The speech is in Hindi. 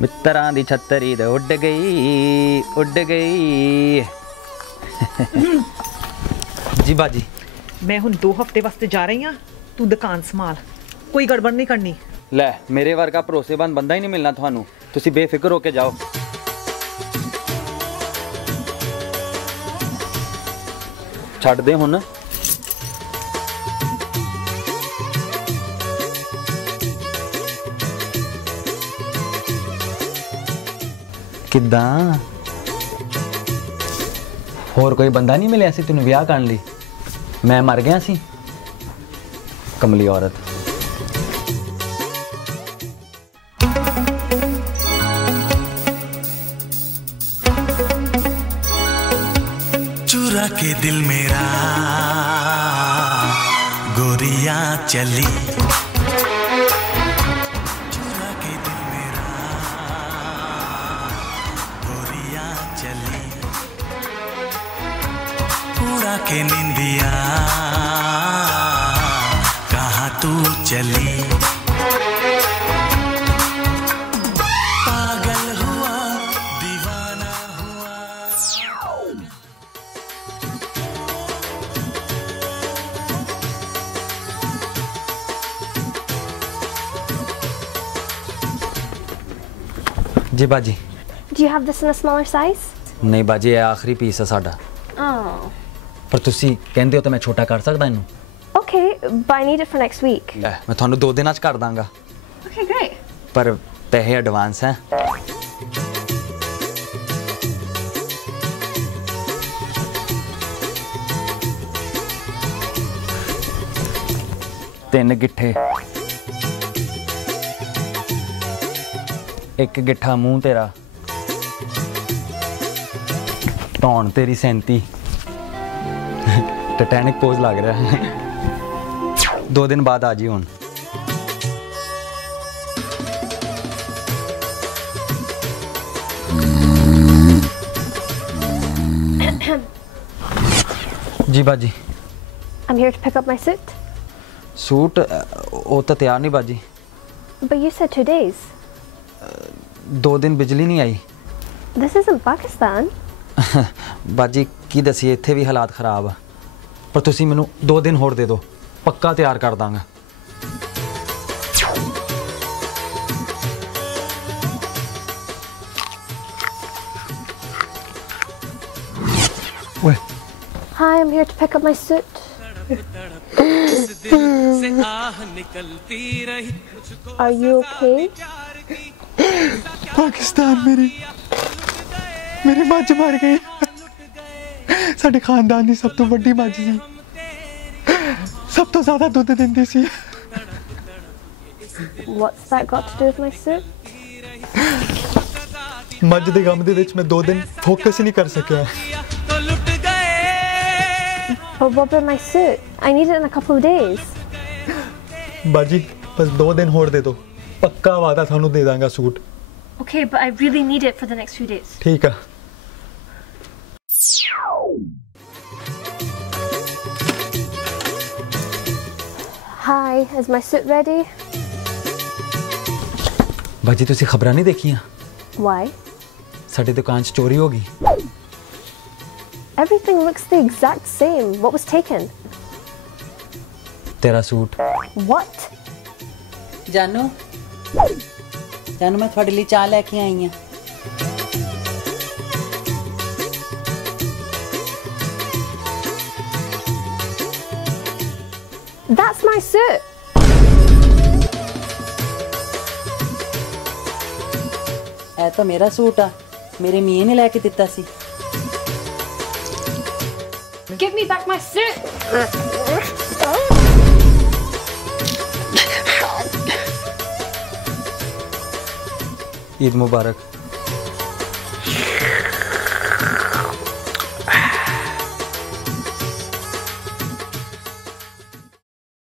मित्तरां दी छत्तरी ते उड़ गई जी बाजी मैं हुण 2 हफ्ते वास्ते जा रही हाँ, तू दुकान संभाल, कोई गड़बड़ नहीं करनी। लै मेरे वर्गा भरोसेमंद बंदा ही नहीं मिलना थानू, तुसी बेफिक्र होके जाओ। छड्ड दे हुण। किद्दां होर कोई बंदा नहीं मिलिया सी तैनूं विआह करन लई? मैं मर गया सी कमली औरत। चुरा के दिल मेरा गोरियां चली, चुरा के दिल मेरा गोरियां चली, उड़ा के निंदिया कहाँ तू चली, पागल हुआ दीवाना हुआ। जी बाजी। Do you have this in a smaller size? नहीं बाजी, ये आखिरी पीस है साडा। Oh. पर तुसी कहंदे हो तो मैं छोटा कर सकदा इनू। Okay, but I need it for next week. लै मैं थानू 2 दिनां च कर दांगा। Okay, great. पर पैसे एडवांस हैं। तीन गिट्ठे, एक गिट्ठा मूंह तेरा, धौन तेरी 37। टाइटैनिक पोज लग रहा है। 2 दिन बाद आ जी हुण। जी बाजी। I'm here to pick up my suit. Suit वो तो तैयार नहीं बाजी। But you said 2 days. 2 दिन बिजली नहीं आई। This isn't Pakistan. बाजी की दसी इत्थे भी हालात खराब आ, पर तुसी मैनू 2 दिन होर दे दो, पक्का तैयार कर दांगा। ओए Hi, I'm here to pick up my suit. Are you okay? Pakistan मेरी मੱਝ मर गई। साडे खानदान की सब तो वड्डी मੱਝ सी, सब तो ज्यादा दुध दिंदी सी। What's that got to do with my suit? मੱਝ दे गम दे विच मैं 2 दिन फोकस ही नहीं कर सकिया। But what about my suit? I need it in a couple of days. बाजी बस 2 दिन होर दे दो, पक्का वादा थानू दे दांगा suit. Okay, but I really need it for the next few days. ठीक है। Hi, is my suit ready? बाजी तुसी खबरां नहीं देखियां? Why? साडी दुकान च चोरी हो गई। Everything looks the exact same. What was taken? तेरा सूट। What? जानू मैं थोड़े लिए चाह लेके आई हूँ। That's my suit. ऐ तो मेरा सूट आ, मेरे मियां ने लेके दिता सी। Give me back my suit. Eid Mubarak.